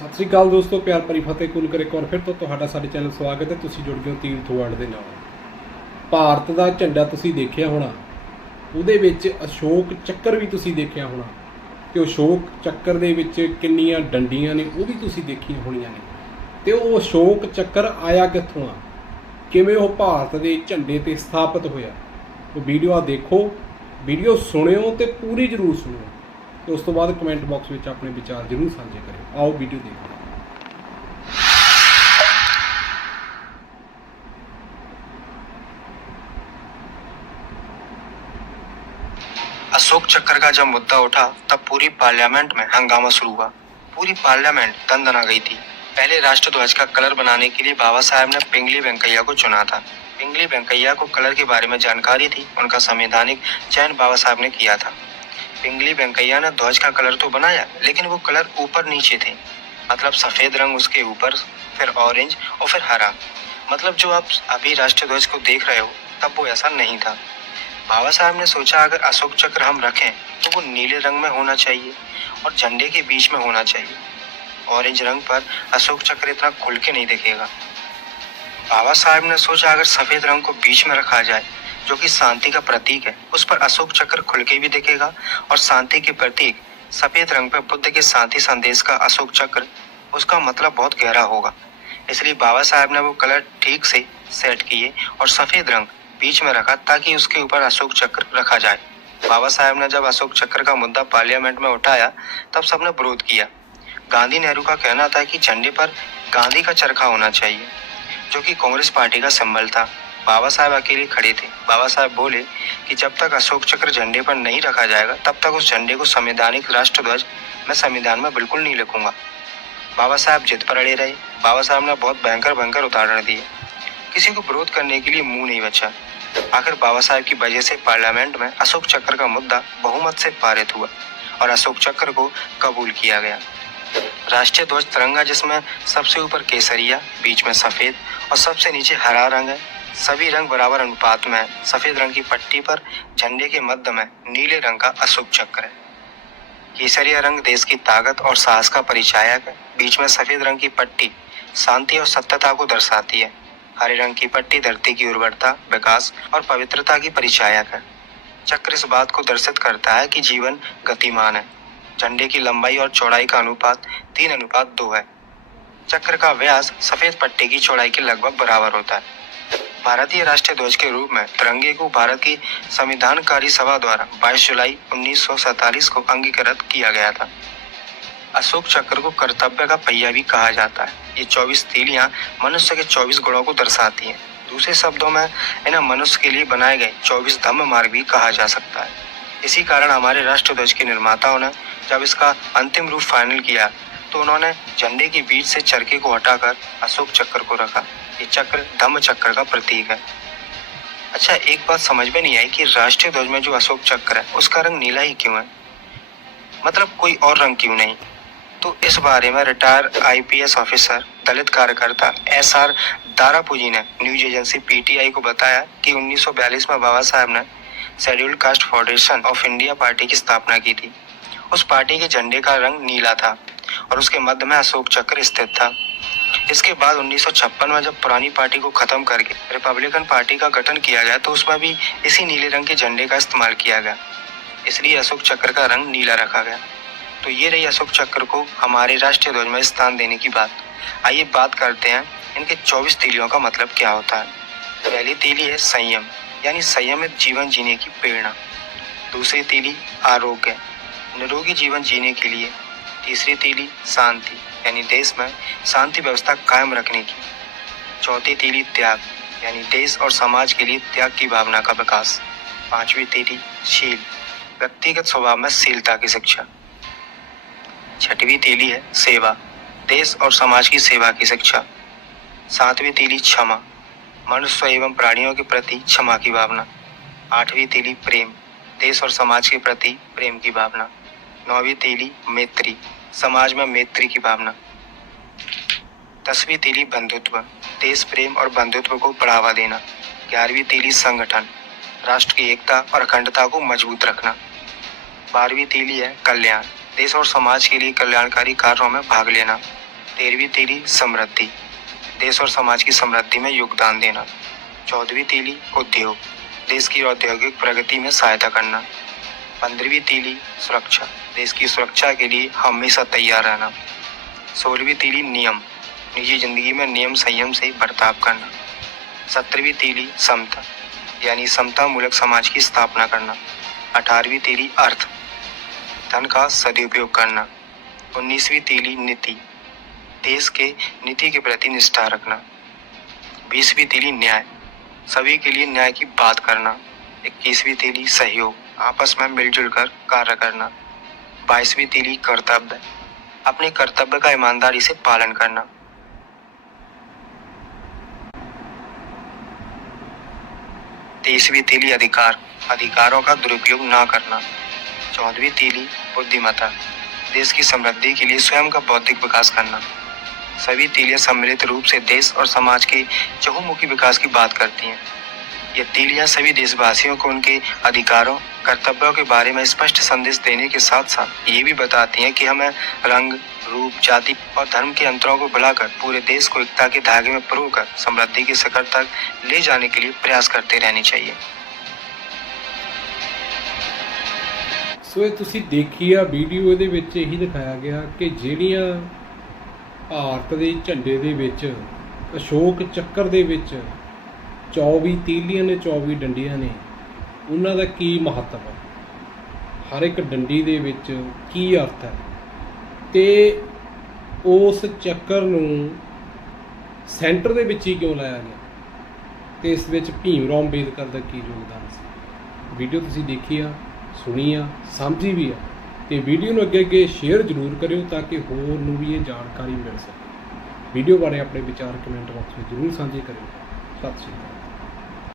ਸਤਿ ਸ੍ਰੀ ਅਕਾਲ ਦੋਸਤੋ, ਪਿਆਰ ਭਰੀ ਫਤਿਹ ਕੁੱਲ ਇੱਕ ਵਾਰ ਫਿਰ ਤੋਂ ਤੁਹਾਡਾ ਸਾਡੇ ਚੈਨਲ ਸਵਾਗਤ ਹੈ। ਤੁਸੀਂ ਜੁੜ ਗਏ ਹੋ ਤੀਰਥ ਵਰਡ ਦੇ ਨਾਲ। ਭਾਰਤ ਦਾ ਝੰਡਾ ਤੁਸੀਂ ਦੇਖਿਆ ਹੋਣਾ। ਉਹਦੇ ਵਿੱਚ ਅਸ਼ੋਕ ਚੱਕਰ ਵੀ ਤੁਸੀਂ ਦੇਖਿਆ ਹੋਣਾ। ਤੇ ਅਸ਼ੋਕ ਚੱਕਰ ਦੇ ਵਿੱਚ ਕਿੰਨੀਆਂ ਡੰਡੀਆਂ ਨੇ, ਉਹ ਵੀ ਤੁਸੀਂ ਦੇਖੀਆਂ ਹੋਣੀਆਂ ਨੇ। ਤੇ ਉਹ ਅਸ਼ੋਕ ਚੱਕਰ ਆਇਆ ਕਿੱਥੋਂ ਆ? ਕਿਵੇਂ ਉਹ ਭਾਰਤ ਦੇ ਝੰਡੇ ਤੇ ਸਥਾਪਿਤ ਹੋਇਆ? ਉਹ ਵੀਡੀਓ ਆ ਦੇਖੋ, ਵੀਡੀਓ ਸੁਣਿਓ ਤੇ ਪੂਰੀ ਜ਼ਰੂਰ ਸੁਣਿਓ। ਤੇ ਉਸ ਤੋਂ ਬਾਅਦ ਕਮੈਂਟ ਬਾਕਸ ਵਿੱਚ ਆਪਣੇ ਵਿਚਾਰ ਜ਼ਰੂਰ ਸਾਂਝੇ ਕਰਿਓ ਆਓ ਵੀਡੀਓ ਦੇਖੋ अशोक चक्र का जब मुद्दा उठा तब पूरी पार्लियामेंट में हंगामा शुरू हुआ पूरी पार्लियामेंट दंदना गई थी पहले राष्ट्रध्वज का कलर बनाने के लिए बाबा साहब ने पिंगली वेंकैया को चुना था पिंगली वेंकैया को कलर के बारे में जानकारी थी उनका संवैधानिक चयन बाबा साहब ने किया था पिंगली वेंकैया ने ध्वज का कलर तो बनाया, लेकिन वो कलर ऊपर नीचे थे। मतलब सफ़ेद रंग उसके ऊपर, फिर ऑरेंज और फिर हरा। मतलब जो आप अभी राष्ट्रीय ध्वज को देख रहे हो, तब वो ऐसा नहीं था। बाबा साहब ने सोचा, अगर अशोक चक्र हम रखें तो वो नीले रंग में होना चाहिए और झंडे के बीच में होना चाहिए। ऑरेंज रंग पर अशोक चक्र इतना खुल के नहीं दिखेगा। बाबा साहब ने सोचा, अगर सफ़ेद रंग को बीच में रखा जाए जो कि शांति का प्रतीक है, उस पर अशोक चक्र खुल के भी दिखेगा और शांति के प्रतीक सफ़ेद रंग पर बुद्ध के शांति संदेश का अशोक चक्र, उसका मतलब बहुत गहरा होगा। इसलिए बाबा साहब ने वो कलर ठीक से सेट किए और सफ़ेद रंग बीच में रखा ताकि उसके ऊपर अशोक चक्र रखा जाए। बाबा साहब ने जब अशोक चक्र का मुद्दा पार्लियामेंट में उठाया, तब सबने विरोध किया। गांधी नेहरू का कहना था कि झंडे पर गांधी का चरखा होना चाहिए, जो कि कांग्रेस पार्टी का सिंबल था। बाबा साहब अकेले खड़े थे। बाबा साहब बोले कि जब तक अशोक चक्र झंडे पर नहीं रखा जाएगा, तब तक उस झंडे को संवैधानिक राष्ट्रध्वज मैं संविधान में बिल्कुल नहीं लिखूँगा। बाबा साहब जिद पर अड़े रहे। बाबा साहब ने बहुत भयंकर भयंकर उदाहरण दिए। किसी को विरोध करने के लिए मुँह नहीं बचा। आखिर बाबा साहब की वजह से पार्लियामेंट में अशोक चक्र का मुद्दा बहुमत से पारित हुआ और अशोक चक्र को कबूल किया गया। राष्ट्रीय ध्वज तिरंगा जिसमें सबसे ऊपर केसरिया, बीच में सफ़ेद और सबसे नीचे हरा रंग है सभी रंग बराबर अनुपात में है सफ़ेद रंग की पट्टी पर, झंडे के मध्य में, नीले रंग का अशोक चक्र है। केसरिया रंग देश की ताकत और साहस का परिचायक है। बीच में सफ़ेद रंग की पट्टी शांति और सत्यता को दर्शाती है। हरे रंग की पट्टी धरती की उर्वरता, विकास और पवित्रता की परिचायक है। चक्र इस बात को दर्शित करता है कि जीवन गतिमान है। झंडे की लंबाई और चौड़ाई का अनुपात तीन, अनुपात दो है। चक्र का व्यास सफ़ेद पट्टी की चौड़ाई के लगभग बराबर होता है। भारतीय राष्ट्रीय ध्वज के रूप में तिरंगे को भारत की संविधानकारी सभा द्वारा 22 जुलाई 1947 को अंगीकृत किया गया था। अशोक चक्र को कर्तव्य का पहिया भी कहा जाता है। ये 24 तीलियाँ मनुष्य के 24 गुणों को दर्शाती हैं। दूसरे शब्दों में, इन्हें मनुष्य के लिए बनाए गए 24 धम्म मार्ग भी कहा जा सकता है। इसी कारण हमारे राष्ट्र ध्वज के निर्माताओं ने जब इसका अंतिम रूप फाइनल किया तो उन्होंने झंडे के बीच से चरखे को हटाकर अशोक चक्र को रखा। ये चक्र, धम्म चक्र का प्रतीक है। अच्छा एक बात समझ में नहीं आई कि राष्ट्रीय ध्वज में जो अशोक चक्र है, उसका रंग नीला ही क्यों है? मतलब कोई और रंग क्यों नहीं? तो इस बारे में रिटायर आईपीएस ऑफिसर, दलित कार्यकर्ता एस आर दारापुजी ने न्यूज़ एजेंसी पीटीआई को बताया कि 1942 में बाबा साहब ने scheduled caste federation of India party की स्थापना की थी। उस पार्टी के झंडे का रंग नीला था और उसके मध्य में अशोक चक्र स्थित था। इसके बाद 1956 में जब पुरानी पार्टी को खत्म करके रिपब्लिकन पार्टी का गठन किया गया तो उसमें भी इसी नीले रंग के झंडे का इस्तेमाल किया गया। इसलिए अशोक चक्र का रंग नीला रखा गया। तो ये रही अशोक चक्र को हमारे राष्ट्रीय ध्वज में स्थान देने की बात। आइए बात करते हैं इनके 24 तीलियों का मतलब क्या होता है। पहली तीली है संयम, यानी संयमित जीवन जीने की प्रेरणा। दूसरी तीली आरोग्य, निरोगी जीवन जीने के लिए तीसरी तीली शांति, यानी देश में शांति व्यवस्था कायम रखने की। चौथी तीली त्याग, यानी देश और समाज के लिए त्याग की भावना का विकास पांचवी तीली शील, व्यक्तिगत स्वभाव में शीलता की शिक्षा। छठवीं तीली है सेवा, देश और समाज की सेवा की शिक्षा। सातवीं तीली क्षमा, मनुष्य एवं प्राणियों के प्रति क्षमा की भावना। आठवीं तीली प्रेम, देश और समाज के प्रति प्रेम की भावना। नौवीं तेली मैत्री, समाज में मैत्री की भावना। दसवीं तीली बंधुत्व, देश प्रेम और बंधुत्व को बढ़ावा देना। ग्यारहवीं तीली संगठन, राष्ट्र की एकता और अखंडता को मज़बूत रखना। बारहवीं तीली है कल्याण, देश और समाज के लिए कल्याणकारी कार्यों में भाग लेना। तेरहवीं तीली समृद्धि, देश और समाज की समृद्धि में योगदान देना। चौदहवीं तीली उद्योग, देश की औद्योगिक प्रगति में सहायता करना। पंद्रहवीं तीली सुरक्षा। देश की सुरक्षा के लिए हमेशा तैयार रहना। सोलहवीं तीली नियम। निजी ज़िंदगी में नियम संयम से बर्ताव करना। सत्रहवीं तीली समता। यानी समता मूलक समाज की स्थापना करना। अठारहवीं तीली अर्थ। धन का सदुपयोग करना। उन्नीसवीं तीली नीति। देश के नीति के प्रति निष्ठा रखना। बीसवीं तीली न्याय। सभी के लिए न्याय की बात करना। इक्कीसवीं तीली सहयोग। आपस में मिलजुल कर कार्य करना। बाईसवीं तीली कर्तव्य। अपने कर्तव्य का ईमानदारी से पालन करना। तेईसवीं तीली अधिकार। अधिकारों का दुरुपयोग न करना। चौदहवीं तीली बुद्धिमता देश की समृद्धि के लिए स्वयं का बौद्धिक विकास करना। सभी तीलियाँ सम्मिलित रूप से देश और समाज के चहुमुखी विकास की बात करती हैं। ये तीलियां सभी देशवासियों को उनके अधिकारों कर्तव्यों के बारे में स्पष्ट संदेश देने के साथ साथ ये भी बताती हैं कि हमें रंग रूप जाति और धर्म के अंतरों को भुलाकर पूरे देश को एकता के धागे में परोकर समृद्धि के शिखर तक ले जाने के लिए प्रयास करते रहने चाहिए ਸੋ ਇਹ ਤੁਸੀਂ ਦੇਖੀ ਆ ਵੀਡੀਓ ਇਹਦੇ ਵਿੱਚ ਇਹੀ ਦਿਖਾਇਆ ਗਿਆ ਕਿ ਜਿਹੜੀਆਂ ਭਾਰਤ ਦੇ ਝੰਡੇ ਦੇ ਵਿੱਚ ਅਸ਼ੋਕ ਚੱਕਰ ਦੇ ਵਿੱਚ 24 ਤੀਲੀਆਂ ਨੇ 24 ਡੰਡੀਆਂ ਨੇ। ਉਹਨਾਂ ਦਾ ਕੀ ਮਹੱਤਵ ਹੈ? ਹਰ ਇੱਕ ਡੰਡੀ ਦੇ ਵਿੱਚ ਕੀ ਅਰਥ ਹੈ? ਤੇ ਉਸ ਚੱਕਰ ਨੂੰ ਸੈਂਟਰ ਦੇ ਵਿੱਚ ਹੀ ਕਿਉਂ ਲਾਇਆ ਗਿਆ? ਤੇ ਇਸ ਵਿੱਚ ਭੀਮ ਰਾਓ ਅੰਬੇਦਕਰ ਦਾ ਕੀ ਯੋਗਦਾਨ ਸੀ? ਵੀਡੀਓ ਤੁਸੀਂ ਦੇਖੀ ਆ, ਸੁਣੀ ਆ, ਸਮਝੀ ਵੀ ਆ। ਤੇ ਵੀਡੀਓ ਨੂੰ ਅੱਗੇ ਅੱਗੇ ਸ਼ੇਅਰ ਜ਼ਰੂਰ ਕਰਿਓ ਤਾਂ ਕਿ ਹੋਰ ਨੂੰ ਵੀ ਇਹ ਜਾਣਕਾਰੀ ਮਿਲ ਸਕੇ। ਵੀਡੀਓ ਬਾਰੇ ਆਪਣੇ ਵਿਚਾਰ ਕਮੈਂਟ ਬਾਕਸ ਵਿੱਚ ਜ਼ਰੂਰ ਸਾਂਝੇ ਕਰਿਓ। ਸਤਿ ਸ਼੍ਰੀ ਅਕਾਲ।